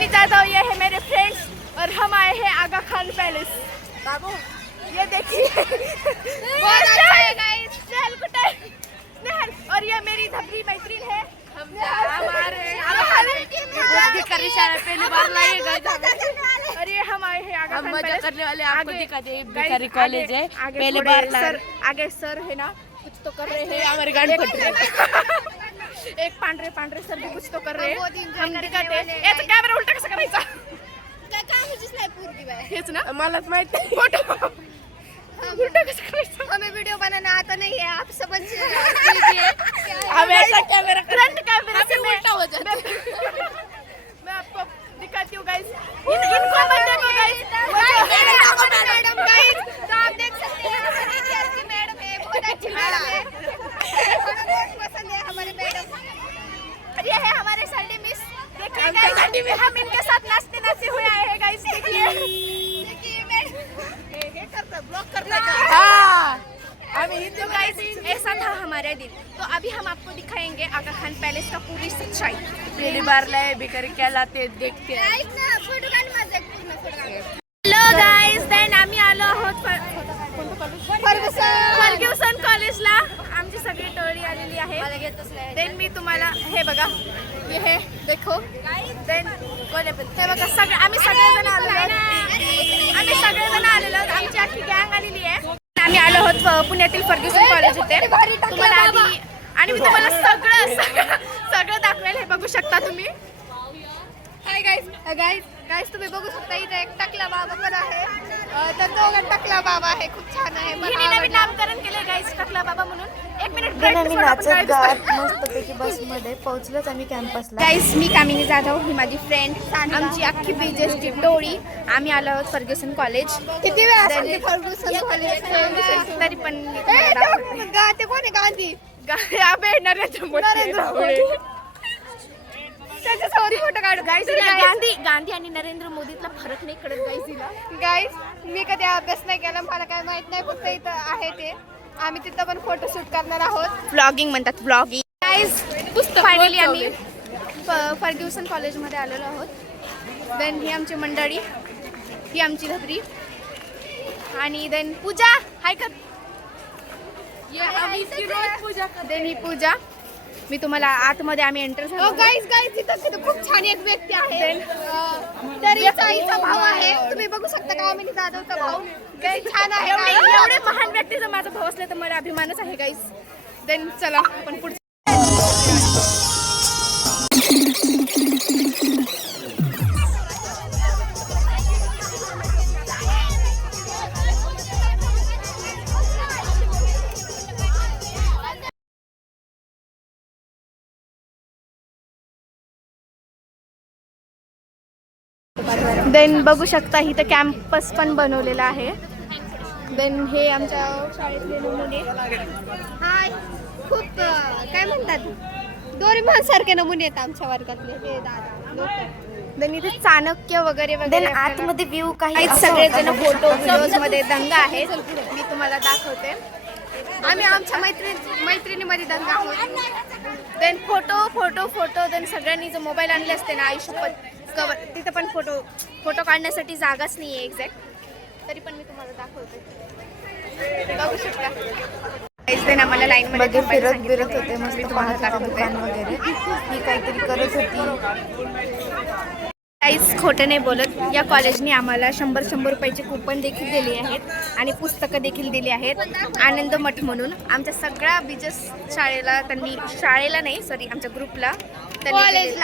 कामिनी जाधव, ये है मेरे फ्रेंड्स और हम आए हैं आगा खान पैलेस। बाबू ये देखिए बहुत अच्छा है गाइस। और ये मेरी धबरी मैत्रीण है। पहली बार लाए गए और ये हम आए हैं आगा खान पैलेस करने वाले। आपको दिखाते हैं भिखारी कॉलेज है। पहली बार सर आगे सर है ना कुछ तो कर रहे हैं। हमारी गाड़ी फट रही है। एक पांढरे सर भी कुछ तो कर रहे हैं। हम दिखाते हैं। याचा कॅमेरा उलटा कसा करायचा काय म्हणजेच नाही पूर्वी बाय हेच ना मलाच माहित नाही फोटो उलटा कसं करायचं। हमें वीडियो बनाना आता नहीं है, आप समझ लीजिए। हमें ऐसा कैमरा फ्रंट कैमरा से उल्टा हो जाता है। मैं आपको दिखाती हूँ गाइस। इनको मत देखो गाइस। मैडम गाइस तो आप देख सकते हैं हमारी इतिहास की मैडम है, बहुत अच्छी मैडम है, हमें बहुत पसंद है हमारे मैडम। और ये है हमारे संडे मिस। देखिए गाइस हम इनके साथ नाचते हुए आए हैं गाइस। देखिए मैडम ये करता ब्लॉक करना अभी तो गाइस ऐसा था हमारा दिन। तो अभी हम आपको दिखाएंगे आगा खान पैलेस का पूरी सच्चाई। पहली बार लाए भिखारी क्या लाते देखते हैं। हेलो गाइस देन आम्ही आलो आहोत फर्ग्युसन कॉलेजला। आमची सगळी टोळी आलेली आहे। देन मी तुम्हाला हे बघा ये है देखो देन हे बघा सगळे आम्ही सगळेजण आलेलो आमची अख्खी गँग आलेली आहे। आम्ही आलो आहोत पुण्यातील फर्ग्युसन कॉलेज इथे। तुम्हाला आधी आणि मी तुम्हाला सगळं दाखवेल। हे बघू शकता तुम्ही। हाय गाइस तुम्ही बघू शकता इथे एक टकला बाबा पण आहे। तर दोघं टकला बाबा आहे, खूप छान आहे। हिने नवीन नामकरण केले गाइस टकला बाबा म्हणून। एक मिनिट आम्ही नाचत गात मस्तपैकी बसमध्ये पोहोचलोच आम्ही कॅम्पसला। गाइस मी कामिनी जाधव, ही माझी फ्रेंड, आमची अख्खी बीजेसची टोळी। आम्ही आलो आहोत फर्ग्युसन कॉलेज। किती वेळा सांगते फर्ग्युसन कॉलेज तरी पण गाते कोण आहे गांधी अबे नरेंद्र मोदी त्याच्यासोबत फोटो काढू गाइस। गांधी आणि नरेंद्र मोदीतला फरक नाही कळत गाइस मी कधी अभ्यास नाही केला, मला काय माहित नाही, फक्त इथं आहे ते आम्ही तिथं पण फोटो शूट करणार आहोत। व्लॉगिंग म्हणतात व्लॉगिंग गाइस। फायनली आम्ही फर्ग्युसन कॉलेजमध्ये आलेलो आहोत। देन ही आमची मंडळी, ही आमची धबरी आणि देन पूजा हाय कर देन ही पूजा। मी तुम्हाला आतमध्ये आम्ही एंटर झालो। गाइस तिथं खूप छान एक व्यक्ती आहे। तरीचा आईचा भाऊ आहे, तुम्ही बघू शकता कामिनी जाधवचा भाऊ छान आहे। एवढे महान व्यक्ती जर माझा भाऊ असले तर मला अभिमानच आहे गाइस। देन चला आपण पुढे देन बघू शकता इथं कॅम्पस पण बनवलेला आहे। देन हे आमच्या शाळेतले नमुने हाय खूप काय म्हणतात डोरेमॉन सारखे नमुने आहेत आमच्या वर्गातले हे दादा। देन इथे चाणक्य वगैरे देन आतमध्ये व्ह्यू काही सगळेजण फोटो व्हिडिओज मध्ये दंग आहेत। मी तुम्हाला दाखवते। आम्ही आमच्या मैत्रिणीमध्ये दंग आहोत। देन फोटो देन सगळ्यांनी जो मोबाईल आणले असते ना आयुष्यपत कवर तिथे पण फोटो काढण्यासाठी जागाच नाही आहे एक्झॅक्ट, तरी पण मी तुम्हाला दाखवते बघू शकता। देन आम्हाला लाईन मध्ये फिरत होते मस्त पाहत दुकान वगैरे ही काहीतरी करत होती। काहीच खोटं नाही बोलत, या कॉलेजने आम्हाला 100 रुपयाचे कूपन देखील दिले आहेत आणि पुस्तकं देखील दिली आहेत। आनंद मठ म्हणून आमच्या सगळ्या बिजस शाळेला नाही सॉरी आमच्या ग्रुपला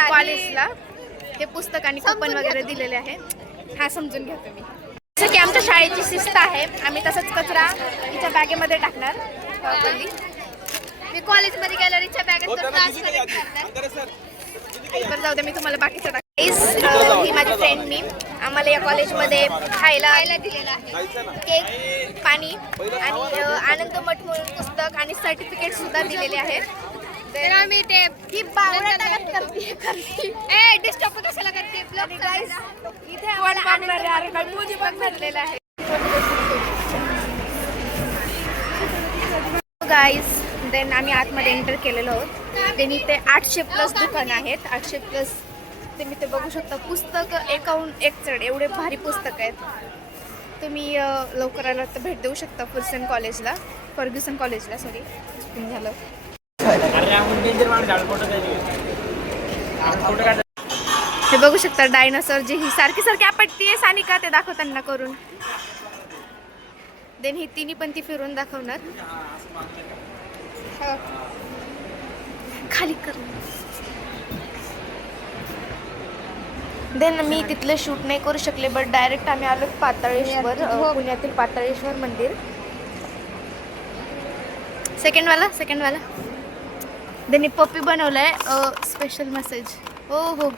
कॉलेजला हे पुस्तक आणि कूपन वगैरे दिलेले आहे। हा समजून घ्या तुम्ही। जसं की आमच्या शाळेची शिस्त आहे आम्ही तसंच कचरा तिच्या बॅगेमध्ये टाकणार। मी कॉलेजमध्ये गेल्यावर तिच्या बॅगेत बरं जाऊ दे मी तुम्हाला बाकीचं टाक। ही माझी फ्रेंड मी आम्हाला या कॉलेजमध्ये खायला दिलेला आहे केक पाणी आणि आनंद मठ म्हणून पुस्तक आणि सर्टिफिकेट सुद्धा दिलेले आहेत। आम्ही ते ही करते डिस्टर्ब कशाला करते इथे आम्हाला आहे गाइस। देन आम्ही आतमध्ये एंटर केलेलो आहोत। देन इथे 800+ दुकान आहेत, 800+ ते बघू शकता. पुस्तक एकाहून एक चढ एवढे भारी पुस्तक आहेत. तुम्ही लवकर आलात तर भेट देऊ शकता फर्ग्युसन कॉलेजला सॉरी झालं. हे बघू शकता डायनासॉर जी ही सारखी आपटती आहे सानिका ते दाखवताना करून. देन ही तिन्ही पण ती फिरून दाखवणार. खाली कर. देन मी तिथले शूट नाही करू शकले बट डायरेक्ट आम्ही आलो पाताळेश्वर, पुण्यातील पाताळेश्वर मंदिर. सेकंड वाला देन पप्पी बनवलाय स्पेशल मेसेज. हो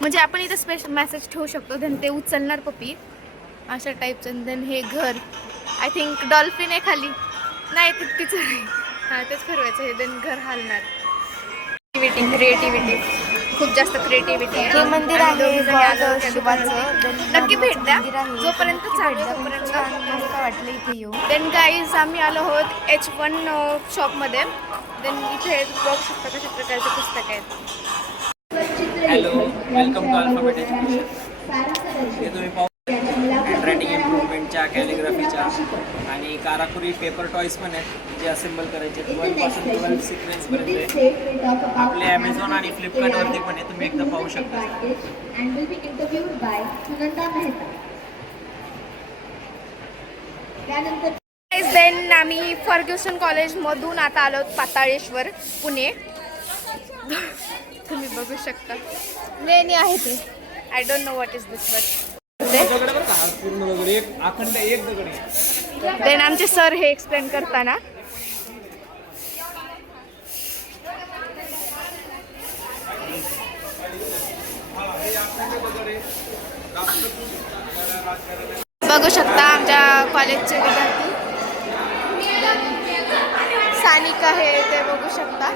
म्हणजे आपण इथं स्पेशल मेसेज ठेवू शकतो. देन ते उचलणार पप्पी अशा टाईपचं. देन हे घर आय थिंक डॉल्फिन आहे खाली नाही तिचं हां तेच फिरवायचं हे. देन घर हलणार. क्रिएटिव्हिटी खूप जास्त क्रिएटिव्हिटी आहे. हे मंदिर आहे शिवाचं. नक्की भेट द्या जोपर्यंत चालेल तोपर्यंत. मस्त वाटलं इथे येऊ. देन गाईज आम्ही आलो आहोत H1 शॉपमध्ये. देन इथे बघू शकता कशा प्रकारचे पुस्तक आहेत. Hello, welcome to alphabet education. हे तुम्ही पाहू हँडरायटिंग इम्प्रूव्हमेंटच्या, कॅलिग्राफीच्या आणि काराकुरी पेपर टॉईस पण आहेत जे असेंबल करायचे. 12 पासून 12 सिक्वेन्सपर्यंत आपले ॲमेझॉन आणि फ्लिपकार्टवरती पण आहे. तुम्ही एकदा पाहू शकता. देन आम्ही फर्ग्युसन कॉलेजमधून आता आलो पाताळेश्वर पुणे. तुम्ही बघू शकता वेणी आहे ती. I don't know what is this but then आमचे सर हे एक्सप्लेन करताना बघू शकता आमच्या कॉलेजचे विद्यार्थी. सानिका हे ते बघू शकता.